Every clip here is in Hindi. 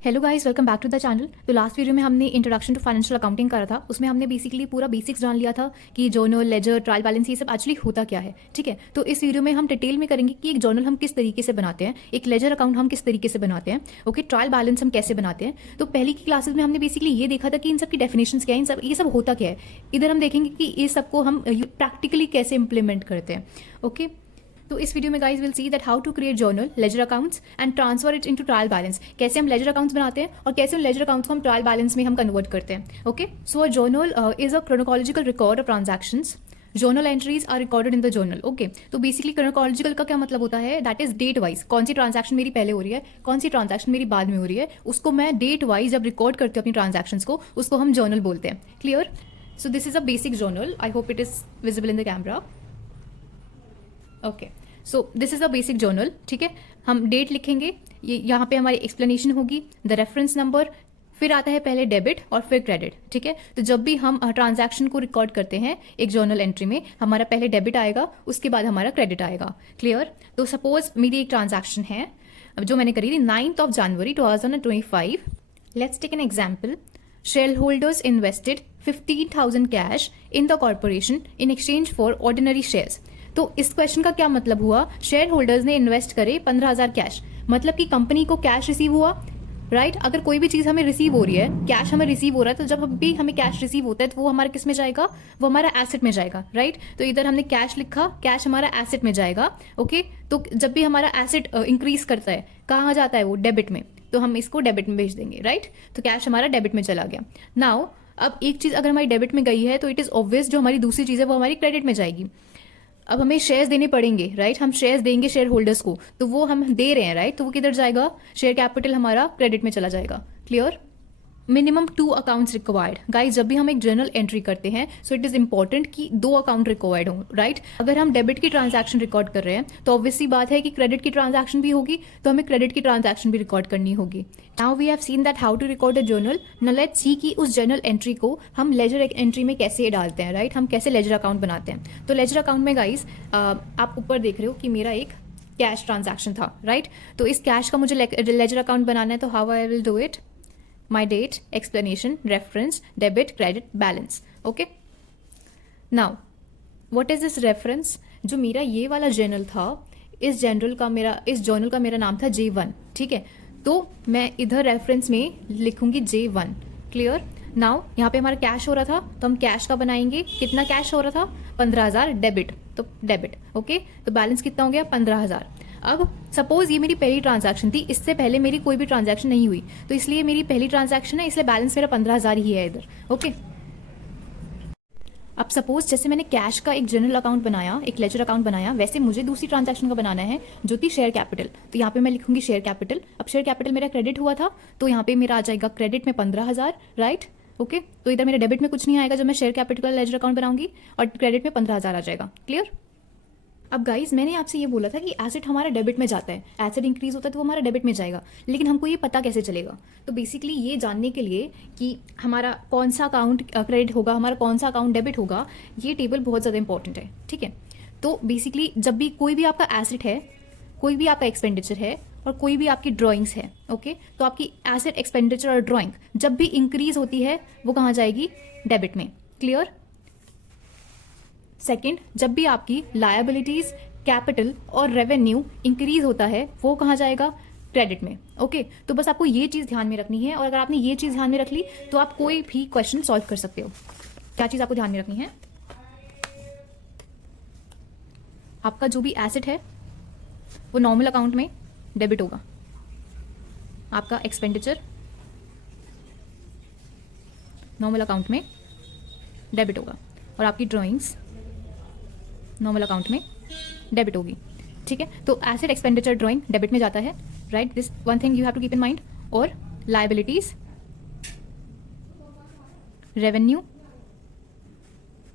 Hello guys, welcome back to the channel. तो लास्ट वीडियो में हमने इंट्रोडक्शन टू फाइनेंशियल अकाउंटिंग करा था। उसमें हमने बेसिकली पूरा बेसिक्स जान लिया था कि जर्नल, लेजर, ट्रायल बैलेंस ये सब एक्चुअली होता क्या है। ठीक है, तो इस वीडियो में हम डिटेल में करेंगे कि एक जर्नल हम किस तरीके से बनाते हैं, एक लेजर अकाउंट हम किस तरीके से बनाते हैं, ओके, ट्रायल बैलेंस हम कैसे बनाते हैं। तो पहले की क्लासेस में हमने बेसिकली ये देखा था कि इन सब की डेफिनेशंस क्या है, इन सब ये सब होता क्या है। इधर हम देखेंगे कि ये सबको हम प्रैक्टिकली कैसे इंप्लीमेंट करते हैं। ओके, तो इस वीडियो में guys will see that how to create journal, ledger accounts and transfer it into trial balance. कैसे हम लेजर अकाउंट्स बनाते हैं और कैसे उन लेजर अकाउंट्स को हम ट्रायल बैलेंस में हम कन्वर्ट करते हैं। Okay, so a journal is a chronological record of transactions. Journal entries are recorded in the journal. Okay, तो बेसिकली क्रोनोलॉजिकल का क्या मतलब होता है, दैट इज डेट वाइज, कौन सी ट्रांजैक्शन मेरी पहले हो रही है, कौन सी ट्रांजैक्शन मेरी बाद में हो रही है, उसको मैं डेट वाइज जब रिकॉर्ड करती हूँ अपनी ट्रांजैक्शंस को, उसको हम जर्नल बोलते हैं। Clear? So this is a basic journal. I hope it is visible in the camera. Okay, so this is a basic journal. ठीक है, हम डेट लिखेंगे, ये यहाँ पे हमारी एक्सप्लेनेशन होगी, द रेफरेंस नंबर, फिर आता है पहले डेबिट और फिर क्रेडिट। ठीक है, तो जब भी हम ट्रांजैक्शन को रिकॉर्ड करते हैं एक जर्नल एंट्री में, हमारा पहले डेबिट आएगा, उसके बाद हमारा क्रेडिट आएगा। क्लियर? तो सपोज मेरी एक ट्रांजैक्शन है जो मैंने करी थी 9th of January 2025। Let's take an example. Share holders invested 15,000 cash in the corporation in exchange for ordinary shares. तो इस क्वेश्चन का क्या मतलब हुआ, शेयर होल्डर्स ने इन्वेस्ट करे 15,000 कैश, मतलब कि कंपनी को कैश रिसीव हुआ। राइट, अगर कोई भी चीज़ हमें रिसीव हो रही है, कैश हमें रिसीव हो रहा है, तो जब भी हमें कैश रिसीव होता है तो वो हमारे किस में जाएगा, वो हमारा एसेट में जाएगा। राइट, तो इधर हमने कैश लिखा, कैश हमारा एसेट में जाएगा। ओके, तो जब भी हमारा एसेट इंक्रीज करता है, कहाँ जाता है वो, डेबिट में, तो हम इसको डेबिट में भेज देंगे। राइट, तो कैश हमारा डेबिट में चला गया। नाउ अब एक चीज़ अगर हमारी डेबिट में गई है तो इट इज़ ऑब्वियस जो हमारी दूसरी चीज़ है वो हमारी क्रेडिट में जाएगी। अब हमें शेयर्स देने पड़ेंगे। राइट, हम शेयर्स देंगे शेयर होल्डर्स को, तो वो हम दे रहे हैं। राइट, तो वो किधर जाएगा, शेयर कैपिटल हमारा क्रेडिट में चला जाएगा। Clear? Minimum 2 accounts required. Guys, जब भी हम एक जर्नल एंट्री करते हैं सो इट इज इंपॉर्टेंट कि 2 अकाउंट रिक्वायर्ड हो। राइट, अगर हम डेबिट की ट्रांजैक्शन रिकॉर्ड कर रहे हैं तो ऑब्वियसली बात है कि क्रेडिट की ट्रांजैक्शन भी होगी, तो हमें क्रेडिट की ट्रांजैक्शन भी रिकॉर्ड करनी होगी। Now we have seen that how to record a journal. Now let's see कि उस जर्नल एंट्री को हम लेजर एंट्री में कैसे डालते हैं। राइट, हम कैसे लेजर अकाउंट बनाते हैं। तो लेजर अकाउंट में गाइस आप ऊपर देख रहे हो कि मेरा एक कैश ट्रांजैक्शन था। राइट, तो इस कैश का मुझे लेजर अकाउंट बनाना है, तो how I will do it, my date, explanation, reference, debit, credit, balance. Okay, now what is this reference? जो मेरा ये वाला जर्नल था, इस जर्नल का मेरा नाम था J1। ठीक है, तो मैं इधर रेफरेंस में लिखूंगी J1। क्लियर? नाउ यहाँ पे हमारा कैश हो रहा था तो हम कैश का बनाएंगे, कितना कैश हो रहा था, 15,000 डेबिट, तो डेबिट। ओके, तो बैलेंस कितना हो गया, 15,000। अब सपोज ये मेरी पहली ट्रांजैक्शन थी, इससे पहले मेरी कोई भी ट्रांजैक्शन नहीं हुई, तो इसलिए मेरी पहली ट्रांजैक्शन है, इसलिए बैलेंस मेरा 15,000 ही है इधर। ओके, अब सपोज जैसे मैंने कैश का एक जनरल अकाउंट बनाया, एक लेजर अकाउंट बनाया, वैसे मुझे दूसरी ट्रांजैक्शन का बनाना है जो थी शेयर कैपिटल। तो यहाँ पे मैं लिखूंगी शेयर कैपिटल। अब शेयर कैपिटल मेरा क्रेडिट हुआ था, तो यहाँ पे मेरा आ जाएगा क्रेडिट में 15,000। राइट, ओके, तो इधर मेरे डेबिट में कुछ नहीं आएगा जब मैं शेयर कैपिटल का लेजर अकाउंट बनाऊंगी, और क्रेडिट में 15,000 आ जाएगा। क्लियर? अब गाइस, मैंने आपसे ये बोला था कि एसेट हमारा डेबिट में जाता है, एसेट इंक्रीज होता है तो वो हमारा डेबिट में जाएगा, लेकिन हमको ये पता कैसे चलेगा। तो बेसिकली ये जानने के लिए कि हमारा कौन सा अकाउंट क्रेडिट होगा, हमारा कौन सा अकाउंट डेबिट होगा, ये टेबल बहुत ज़्यादा इंपॉर्टेंट है। ठीक है, तो बेसिकली जब भी कोई भी आपका एसेट है, कोई भी आपका एक्सपेंडिचर है, और कोई भी आपकी ड्राइंग्स है, ओके, तो आपकी एसेट, एक्सपेंडिचर और ड्राइंग जब भी इंक्रीज होती है वो कहाँ जाएगी, डेबिट में। क्लियर? सेकंड, जब भी आपकी लायबिलिटीज, कैपिटल और रेवेन्यू इंक्रीज होता है वो कहाँ जाएगा, क्रेडिट में। ओके, तो बस आपको ये चीज़ ध्यान में रखनी है, और अगर आपने ये चीज़ ध्यान में रख ली तो आप कोई भी क्वेश्चन सॉल्व कर सकते हो। क्या चीज़ आपको ध्यान में रखनी है, आपका जो भी एसेट है वो नॉर्मल अकाउंट में डेबिट होगा, आपका एक्सपेंडिचर नॉर्मल अकाउंट में डेबिट होगा, और आपकी ड्राइंग्स नॉर्मल अकाउंट में डेबिट होगी। ठीक है, तो एसेट, एक्सपेंडिचर, ड्राइंग डेबिट में जाता है। Right, this one thing you have to keep in mind. और लायबिलिटीज, रेवेन्यू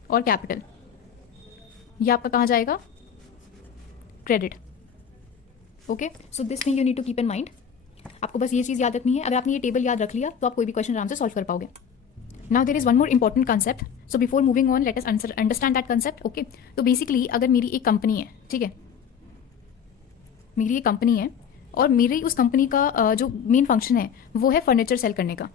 और कैपिटल, ये आपका कहाँ जाएगा, credit. Okay, so this thing you need to keep in mind. आपको बस ये चीज़ याद रखनी है। अगर आपने ये टेबल याद रख लिया तो आप कोई भी क्वेश्चन आराम से सॉल्व कर पाओगे। Now there is one more important concept. So before moving on, let us understand that concept. Okay. तो basically अगर मेरी एक कंपनी है, ठीक है, मेरी एक कंपनी है और मेरी उस कंपनी का जो मेन फंक्शन है वो है फर्नीचर सेल करने का,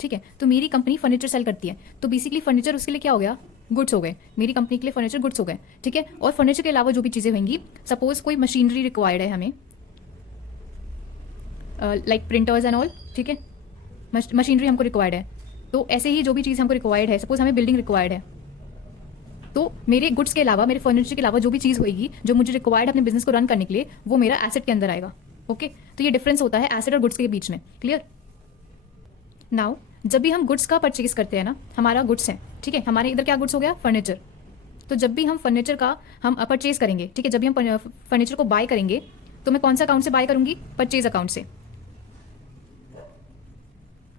ठीक है। तो मेरी कंपनी फर्नीचर सेल करती है, तो बेसिकली फर्नीचर उसके लिए क्या हो गया, गुड्स हो गए। मेरी कंपनी के लिए फर्नीचर गुड्स हो गए, ठीक है। और फर्नीचर के अलावा जो भी चीज़ें होंगी, सपोज कोई मशीनरी रिक्वायर्ड है हमें, लाइक प्रिंटर्स एंड ऑल, ठीक है, मशीनरी हमको रिक्वायर्ड है। तो ऐसे ही जो भी चीज़ हमको रिक्वायर्ड है, सपोज हमें बिल्डिंग रिक्वायर्ड है, तो मेरे गुड्स के अलावा, मेरे फर्नीचर के अलावा जो भी चीज़ होगी जो मुझे रिक्वायर्ड है अपने बिजनेस को रन करने के लिए, वो मेरा एसेट के अंदर आएगा। ओके, तो ये डिफरेंस होता है एसेट और गुड्स के बीच में। क्लियर? नाउ जब भी हम गुड्स का परचेज करते हैं ना, हमारा गुड्स है, ठीक है, हमारे इधर क्या गुड्स हो गया, फर्नीचर। तो जब भी हम फर्नीचर का हम परचेज करेंगे, ठीक है, जब भी हम फर्नीचर को बाय करेंगे, तो मैं कौन सा अकाउंट से बाय करूंगी, परचेज अकाउंट से।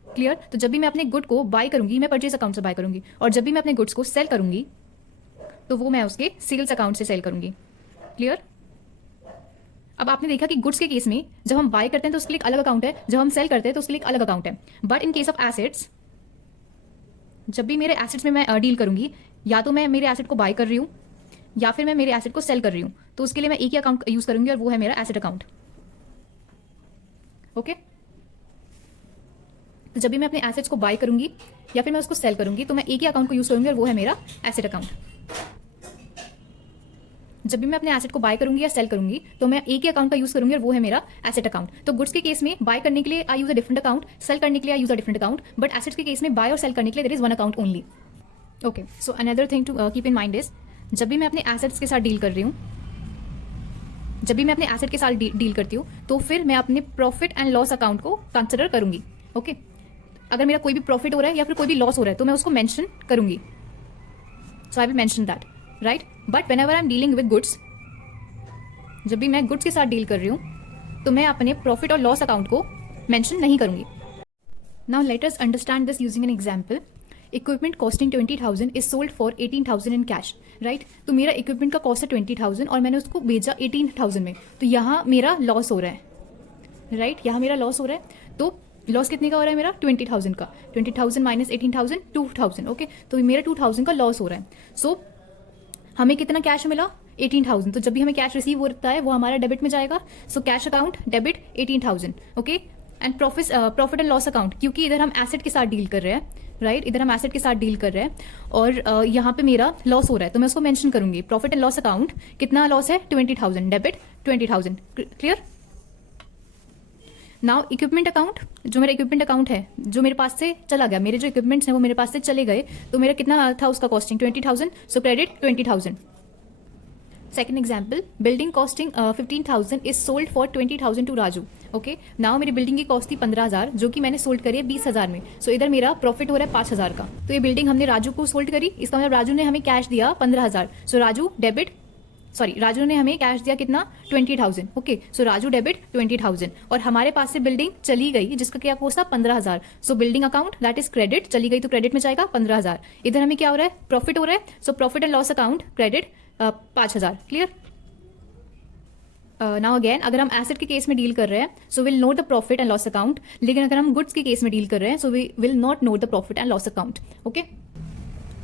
क्लियर? तो जब भी मैं अपने गुड को बाय करूंगी, मैं परचेज अकाउंट से बाय करूंगी, और जब भी मैं अपने गुड्स को सेल करूंगी, तो वो मैं उसके सेल्स अकाउंट से सेल करूंगी। क्लियर? अब आपने देखा कि गुड्स के केस में जब हम बाय करते हैं तो उसके लिए एक अलग अकाउंट है, जब हम सेल करते हैं तो उसके लिए एक अलग अकाउंट है। But in case of assets, जब भी मेरे एसेट्स में मैं डील करूंगी, या तो मैं मेरे एसेट को बाय कर रही हूँ या फिर मैं मेरे एसेट को सेल कर रही हूँ, तो उसके लिए मैं एक ही अकाउंट यूज करूंगी और वो है मेरा एसेट अकाउंट। ओके, तो जब भी मैं अपने एसेट्स को बाय करूंगी या फिर मैं उसको सेल करूंगी, तो मैं एक ही अकाउंट को यूज करूंगी और वो है मेरा एसेट अकाउंट। जब भी मैं अपने एसेट को बाय करूंगी या सेल करूंगी, तो मैं एक ही अकाउंट का यूज करूंगी और वो है मेरा एसेट अकाउंट। तो गुड्स के केस में बाय करने के लिए I use a different account, sell करने के लिए I use a different account, but assets के केस में बाय और सेल करने के लिए there is one account only. Okay, so another thing to keep in mind is, जब भी मैं अपने एसेट्स के साथ डील कर रही हूँ, जब भी मैं अपने एसेट के साथ डील करती हूँ, तो फिर मैं अपने प्रॉफिट एंड लॉस अकाउंट को कंसिडर करूंगी। ओके, अगर मेरा कोई भी प्रॉफिट हो रहा है या फिर कोई भी लॉस हो रहा है, तो मैं उसको मेंशन करूंगी। So I will mention that, right. But whenever I am dealing with goods, जब भी मैं गुड्स के साथ डील कर रही हूँ, तो मैं अपने प्रॉफिट और लॉस अकाउंट को मेंशन नहीं करूंगी। Now let us understand this using an example. Equipment costing 20,000 is sold for 18,000 in cash, right. तो मेरा इक्विपमेंट का कॉस्ट है 20,000 और मैंने उसको बेचा 18,000 में, तो यहाँ मेरा लॉस हो रहा है, राइट, यहाँ मेरा लॉस हो रहा है। तो लॉस कितने का हो रहा है मेरा, 20,000 का। 20,000 माइनस 18,000, 2,000। ओके, तो मेरा 2,000 का लॉस हो रहा है। सो हमें कितना कैश मिला, 18,000। तो जब भी हमें कैश रिसीव होता है वो हमारा डेबिट में जाएगा। सो cash account debit 18,000। Okay, and profit and loss account, क्योंकि इधर हम एसेट के साथ डील कर रहे हैं, राइट, इधर हम एसेट के साथ डील कर रहे हैं और यहाँ पे मेरा लॉस हो रहा है, तो मैं उसको मेंशन करूंगी। प्रॉफिट एंड लॉस अकाउंट कितना लॉस है, 20,000, debit 20,000। Clear? Now equipment account, जो मेरा इक्विपमेंट अकाउंट है, जो मेरे पास से चला गया, मेरे जो इक्विपमेंट्स हैं वो मेरे पास से चले गए, तो मेरा कितना था उसका costing, 20,000। So credit 20,000। Second example, building costing 15,000 is sold for 20,000 to Raju. Okay, now मेरी बिल्डिंग की कॉस्ट थी 15,000, जो कि मैंने सोल्ड करी है 20,000 में। सो इधर मेरा प्रॉफिट हो रहा है 5,000 का। तो ये बिल्डिंग हमने राजू को सोल्ड करी, इसका मतलब राजू ने हमें कैश दिया 15,000। सो राजू ने हमें कैश दिया कितना, 20,000। ओके, सो राजू डेबिट 20,000 और हमारे पास से बिल्डिंग चली गई जिसका क्या कॉस्ट था, 15,000। सो building account that is credit, चली गई तो क्रेडिट में जाएगा 15,000। इधर हमें क्या हो रहा है, प्रॉफिट हो रहा है। सो profit and loss account credit 5,000। Clear? Now again, अगर हम एसेट के केस में डील कर रहे हैं, so will note the profit and loss account, लेकिन अगर हम गुड्स के केस में डील कर रहे हैं, so we will not note the profit and loss account. Okay,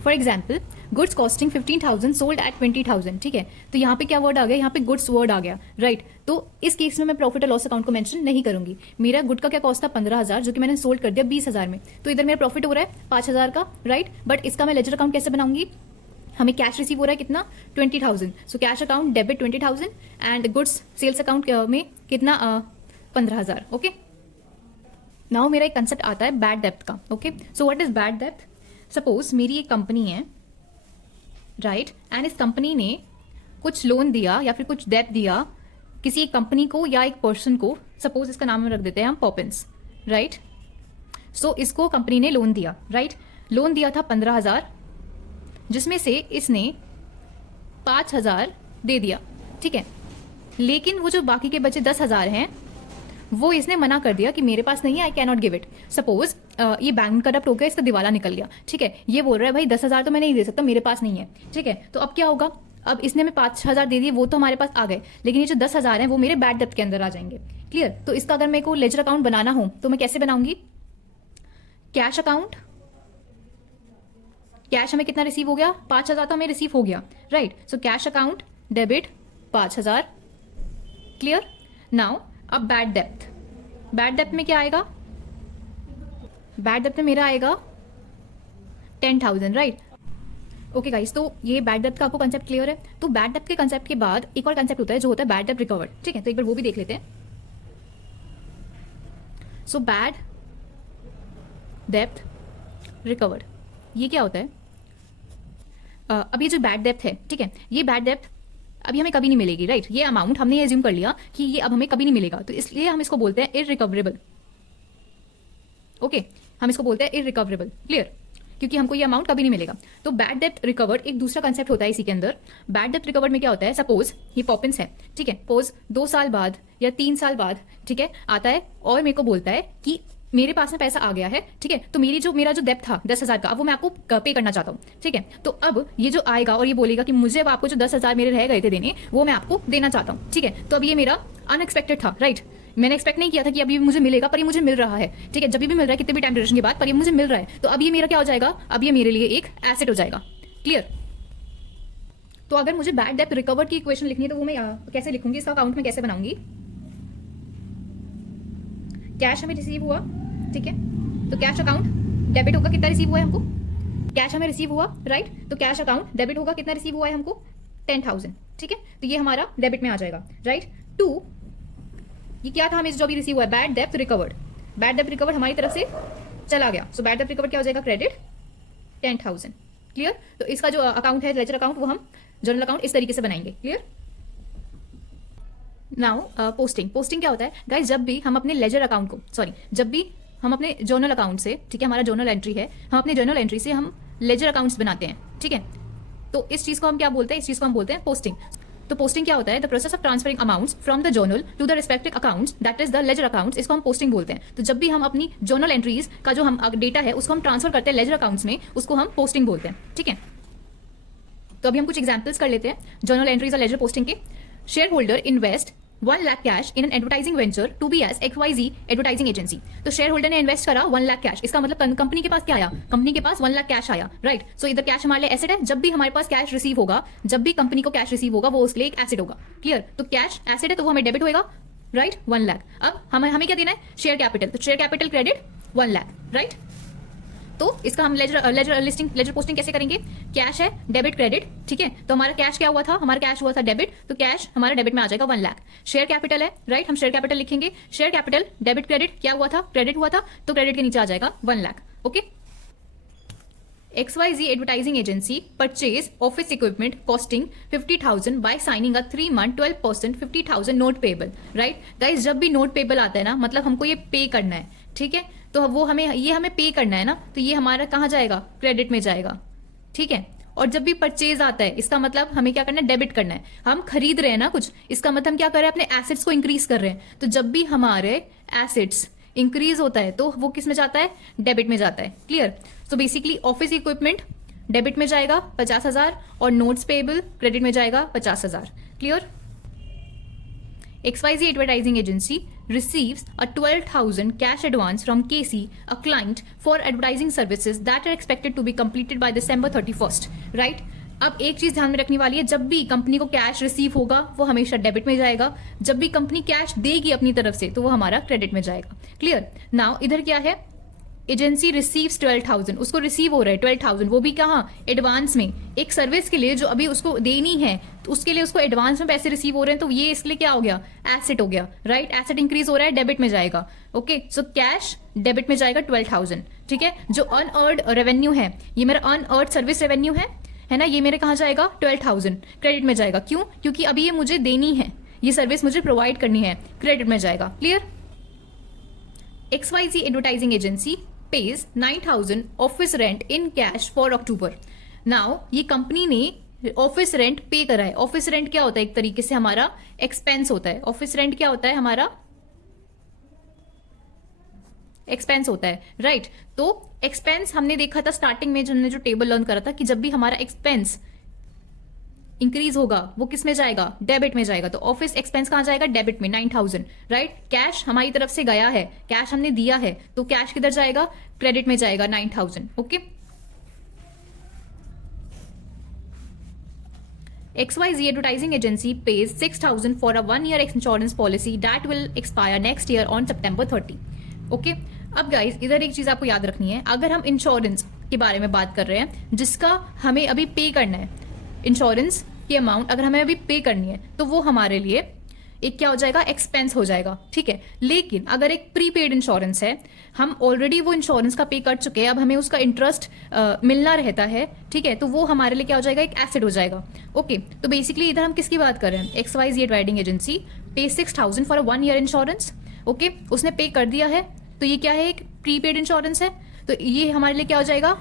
for example, goods costing 15,000 sold at 20,000। ठीक है, तो यहाँ पे क्या वर्ड आ गया, यहाँ पे गुड्स वर्ड आ गया, राइट। तो इस केस में मैं प्रॉफिट और लॉस अकाउंट को मेंशन नहीं करूंगी। मेरा गुड का क्या कॉस्ट था, 15,000, जो कि मैंने सोल्ड कर दिया 20,000 में, तो इधर मेरा प्रॉफिट हो रहा है 5,000 का, राइट। बट इसका मैं लेजर अकाउंट कैसे बनाऊंगी, हमें कैश रिसीव हो रहा है कितना, 20,000। So cash account debit 20,000 and goods sales account में कितना, 15,000। ओके, नाउ मेरा एक कंसेप्ट आता है बैड डेब्ट का। Okay, so what is bad डेब्ट। सपोज मेरी एक कंपनी है, राइट, एंड इस कंपनी ने कुछ लोन दिया या फिर कुछ डेब्ट दिया किसी एक कंपनी को या एक पर्सन को। सपोज इसका नाम रख देते हैं हम पॉपिंस, राइट। सो इसको कंपनी ने लोन दिया, राइट। लोन दिया था 15,000, जिसमें से इसने 5,000 दे दिया, ठीक है। लेकिन वो जो बाकी के बचे 10,000 हैं, वो इसने मना कर दिया कि मेरे पास नहीं है, I can not give it. Suppose ये बैंक करप्ट हो गया, इसका दिवाला निकल गया, ठीक है। ये बोल रहा है भाई 10,000 तो मैं नहीं दे सकता, मेरे पास नहीं है, ठीक है। तो अब क्या होगा, अब इसने हमें 5,000 दे दिए, वो तो हमारे पास आ गए, लेकिन ये जो 10,000 हैं वो मेरे बैड डेब्ट के अंदर आ जाएंगे। क्लियर? तो इसका अगर मेरे को लेजर अकाउंट बनाना हो तो मैं कैसे बनाऊंगी, कैश अकाउंट, कैश हमें कितना रिसीव हो गया, 5,000 तो हमें रिसीव हो गया, राइट। सो cash account debit 5,000। Clear? Now अब बैड डेप्थ, बैड डेप्थ में क्या आएगा, बैड डेप्थ में मेरा आएगा 10,000, राइट। ओके गाइस, तो ये बैड डेप्थ का आपको कंसेप्ट क्लियर है। तो बैड डेप्थ के कंसेप्ट के बाद एक और कंसेप्ट होता है जो होता है बैड डेप्थ रिकवर्ड, ठीक है। तो एक बार वो भी देख लेते हैं। सो बैड डेप्थ रिकवर्ड, ये क्या होता है? अब ये जो बैड डेप्थ है, ठीक है, ये बैड डेप्थ अभी हमें कभी नहीं मिलेगी, राइट। ये अमाउंट हमने ये एज्यूम कर लिया कि ये अब हमें कभी नहीं मिलेगा, तो इसलिए हम इसको बोलते हैं इररिकवरेबल। ओके, हम इसको बोलते हैं इररिकवरेबल, क्लियर, क्योंकि हमको ये अमाउंट कभी नहीं मिलेगा। तो बैड डेप्थ रिकवर्ड एक दूसरा कंसेप्ट होता है इसी के अंदर। बैड डेप्थ रिकवर्ड में क्या होता है, सपोज ये पॉपिंस है, ठीक है, सपोज 2 साल बाद या 3 साल बाद, ठीक है, आता है और मेरे को बोलता है कि मेरे पास में पैसा आ गया है, ठीक है, तो मेरा जो डेप्थ था 10,000 का, अब वो मैं आपको पे करना चाहता हूँ, ठीक है। तो अब ये जो आएगा और ये बोलेगा कि मुझे अब आपको जो 10,000 मेरे रह गए थे देने, वो मैं आपको देना चाहता हूँ, ठीक है। तो अब ये मेरा अनएक्सपेक्टेड था, राइट। मैंने एक्सपेक्ट नहीं किया था कि अभी मुझे मिलेगा, पर ये मुझे मिल रहा है, ठीक है। जब भी मिल रहा है, कितने भी टाइम ड्यूरेशन के बाद, पर ये मुझे मिल रहा है, तो अब ये मेरा क्या हो जाएगा, अब ये मेरे लिए एक एसेट हो जाएगा, क्लियर। तो अगर मुझे बैड डेप्थ रिकवर्ड की इक्वेशन लिखनी है तो वो मैं कैसे लिखूंगी, इसका अकाउंट में कैसे बनाऊंगी? कैश हमें रिसीव हुआ, ठीक है, तो कैश अकाउंट डेबिट होगा, कितना रिसीव हुआ है हमको, कैश हमें रिसीव हुआ, राइट। तो कैश अकाउंट डेबिट होगा, कितना रिसीव हुआ है हमको, 10,000, ठीक है। तो ये हमारा डेबिट में आ जाएगा, राइट। टू, ये क्या था हमें जो भी रिसीव हुआ है, बैड डेप्थ रिकवर्ड, बैड डेप्थ रिकवर्ड हमारी तरफ से चला गया, सो बैड डेप्थ रिकवर्ड क्या हो जाएगा, क्रेडिट 10,000, क्लियर। तो इसका जो अकाउंट है लेजर अकाउंट, वो हम जर्नल अकाउंट इस तरीके से बनाएंगे, क्लियर। नाउ पोस्टिंग, पोस्टिंग क्या होता है गाइस, जब भी हम अपने लेजर अकाउंट को, सॉरी, जब भी हम अपने जर्नल अकाउंट से, ठीक है, हमारा जर्नल एंट्री है, हम अपने जर्नल एंट्री से हम लेजर अकाउंट्स बनाते हैं, ठीक है। तो इस चीज को हम क्या बोलते हैं, इस चीज को हम बोलते हैं पोस्टिंग। तो पोस्टिंग क्या होता है, the process of transferring amounts from the journal to the respective accounts, that is the ledger accounts, इसको हम पोस्टिंग बोलते हैं। तो जब भी हम अपनी जर्नल एंट्रीज का जो हम डेटा है उसको हम ट्रांसफर करते हैं लेजर अकाउंट्स में, उसको हम पोस्टिंग बोलते हैं, ठीक है। तो अभी हम कुछ एग्जाम्पल्स कर लेते हैं जर्नल एंट्रीज और लेजर पोस्टिंग के। Share holder invest 1 lakh cash in an advertising venture to be as XYZ advertising agency. तो शेयर होल्डर ने इन्वेस्ट करा 1 लाख कैश, इसका मतलब कंपनी के पास क्या आया, कंपनी के पास 1 लाख कैश आया, राइट। सो इधर कैश हमारे लिए एसेट है, जब भी हमारे पास कैश रिसीव होगा, जब भी कंपनी को कैश रिसीव होगा, वो उसके लिए एक एसेट होगा, क्लियर। तो कैश एसेट है तो वो हमें डेबिट होगा, राइट, 1 लाख। अब हमें क्या देना है, शेयर कैपिटल, तो share capital credit 1 lakh, right. तो इसका हम लेजर पोस्टिंग कैसे करेंगे, कैश है डेबिट क्रेडिट, ठीक है। तो हमारा कैश क्या हुआ था, हमारा कैश हुआ था डेबिट, तो कैश हमारा डेबिट में आ जाएगा 1 लाख। शेयर कैपिटल है, राइट, हम शेयर कैपिटल लिखेंगे, शेयर कैपिटल डेबिट क्रेडिट क्या हुआ था, क्रेडिट हुआ था, तो क्रेडिट के नीचे आ जाएगा 1 lakh, okay. XYZ advertising agency purchase office equipment costing 50,000 by signing a 3-month 12% 50,000 note payable, right. Guys, जब भी नोट पेबल आता है ना, मतलब हमको ये पे करना है, ठीक है, तो वो हमें पे करना है ना, तो ये हमारा कहाँ जाएगा, क्रेडिट में जाएगा, ठीक है। और जब भी परचेज आता है, इसका मतलब हमें क्या करना है, डेबिट करना है। हम खरीद रहे हैं ना कुछ, इसका मतलब हम क्या कर रहे हैं, अपने एसेट्स को इंक्रीज कर रहे हैं। तो जब भी हमारे एसेट्स इंक्रीज होता है तो वो किस में जाता है, डेबिट में जाता है, clear. So basically office equipment debit में जाएगा 50,000 और नोट्स पेबल क्रेडिट में जाएगा 50,000, clear. XYZ advertising agency receives a 12,000 cash advance from KC, a client, for advertising services that are expected to be completed by December 31st, right? अब एक चीज ध्यान में रखने वाली है, जब भी कंपनी को कैश रिसीव होगा वो हमेशा डेबिट में जाएगा, जब भी कंपनी कैश देगी अपनी तरफ से तो वो हमारा क्रेडिट में जाएगा, क्लियर। नाउ इधर क्या है, एजेंसी रिसीव्स 12,000, उसको रिसीव हो रहा है 12,000, वो भी कहाँ, एडवांस में, एक सर्विस के लिए जो अभी उसको देनी है, तो उसके लिए उसको एडवांस में पैसे रिसीव हो रहे हैं, तो ये इसलिए क्या हो गया, एसेट हो गया, राइट। एसेट इंक्रीज हो रहा है, डेबिट में जाएगा, ओके। सो कैश डेबिट में जाएगा 12,000, ठीक है। जो अनअर्न्ड रेवेन्यू है, ये मेरा अनअर्न्ड सर्विस रेवेन्यू है ना, ये मेरे कहाँ जाएगा, 12,000 क्रेडिट में जाएगा, क्यों, क्योंकि अभी ये मुझे देनी है, ये सर्विस मुझे प्रोवाइड करनी है, क्रेडिट में जाएगा, clear. XYZ advertising agency pays 9,000 office rent in cash for October. Now ये कंपनी ने ऑफिस रेंट पे करा है। ऑफिस रेंट क्या होता है, एक तरीके से हमारा एक्सपेंस होता है। ऑफिस रेंट क्या होता है, हमारा एक्सपेंस होता है, राइट। तो एक्सपेंस हमने देखा था स्टार्टिंग में, हमने जो टेबल लर्न करा था कि जब भी हमारा एक्सपेंस इंक्रीज होगा वो किस में जाएगा, डेबिट में जाएगा। तो ऑफिस एक्सपेंस कहां जाएगा, डेबिट में, 9,000, राइट। कैश हमारी तरफ से गया है, कैश हमने दिया है, तो कैश किधर जाएगा, क्रेडिट में जाएगा 9,000, okay. XYZ advertising agency pays 6,000 for a 1-year insurance policy that will expire next year on September 30. Okay अब गाइज इधर एक चीज आपको याद रखनी है, अगर हम इंश्योरेंस के बारे में बात कर रहे हैं जिसका हमें अभी पे करना है, इंश्योरेंस की अमाउंट अगर हमें अभी पे करनी है तो वो हमारे लिए एक क्या हो जाएगा, एक्सपेंस हो जाएगा, ठीक है। लेकिन अगर एक प्रीपेड इंश्योरेंस है, हम ऑलरेडी वो इंश्योरेंस का पे कर चुके हैं, अब हमें उसका इंटरेस्ट मिलना रहता है, ठीक है, तो वो हमारे लिए क्या हो जाएगा, एक एसेट हो जाएगा। ओके तो बेसिकली इधर हम किसकी बात कर रहे हैं, XYZ एडवर्टाइजिंग एजेंसी पे 6,000 for a 1 year insurance. Okay उसने पे कर दिया है, तो ये क्या है, एक प्रीपेड इंश्योरेंस है, तो ये हमारे लिए क्या हो जाएगा,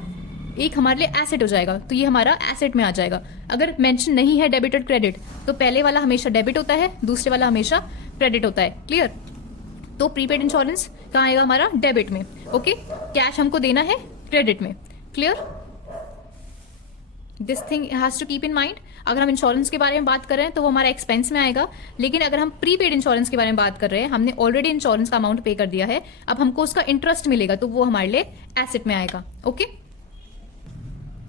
एक हमारे लिए एसेट हो जाएगा, तो ये हमारा एसेट में आ जाएगा। अगर मेंशन नहीं है डेबिट और क्रेडिट तो पहले वाला हमेशा डेबिट होता है, दूसरे वाला हमेशा क्रेडिट होता है। क्लियर? तो प्रीपेड इंश्योरेंस कहाँ आएगा, हमारा डेबिट में। ओके कैश हमको देना है क्रेडिट में। Clear? This thing has to keep in mind. अगर हम इंश्योरेंस के बारे में बात कर रहे हैं तो वो हमारा एक्सपेंस में आएगा, लेकिन अगर हम प्रीपेड इंश्योरेंस के बारे में बात कर रहे हैं, हमने ऑलरेडी इंश्योरेंस का अमाउंट पे कर दिया है, अब हमको उसका इंटरेस्ट मिलेगा तो वो हमारे लिए एसेट में आएगा।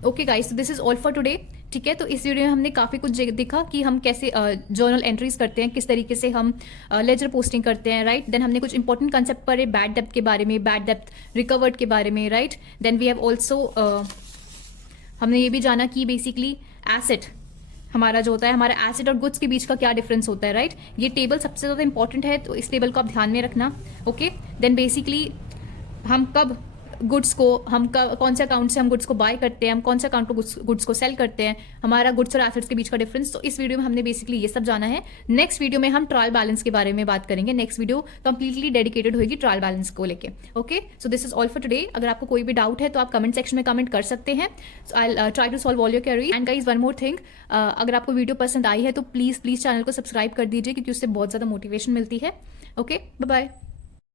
ओके गाइस, तो this is all for today. ठीक है, तो इस वीडियो में हमने काफ़ी कुछ देखा कि हम कैसे जर्नल एंट्रीज करते हैं, किस तरीके से हम लेजर पोस्टिंग करते हैं, राइट। देन हमने कुछ इंपॉर्टेंट कंसेप्ट पढ़े, बैड डेप्थ के बारे में, बैड डेप्थ रिकवर्ड के बारे में, right. Then we have also हमने ये भी जाना कि बेसिकली एसेट हमारा जो होता है, हमारा एसेट और गुड्स के बीच का क्या डिफरेंस होता है, राइट। ये टेबल सबसे ज़्यादा इंपॉर्टेंट है, तो इस टेबल को आप ध्यान में रखना। ओके देन बेसिकली हम कब गुड्स को, हम कौन से अकाउंट से हम गुड्स को बाय करते हैं, हम कौन से अकाउंट पर गुड्स को सेल करते हैं, हमारा गुड्स और एसेट्स के बीच का डिफरेंस। तो इस वीडियो में हमने बेसिकली ये सब जाना है। नेक्स्ट वीडियो में हम ट्रायल बैलेंस के बारे में बात करेंगे। नेक्स्ट वीडियो कंप्लीटली डेडिकेटेड होगी ट्रायल बैलेंस को लेके। Okay so this is all for today. अगर आपको कोई भी डाउट है तो आप कमेंट सेक्शन में कमेंट कर सकते हैं। I try to solve all your query. And guys one more thing, अगर आपको वीडियो पसंद आई है तो प्लीज चैनल को सब्सक्राइब कर दीजिए, क्योंकि उससे बहुत ज़्यादा मोटिवेशन मिलती है। Okay bye bye.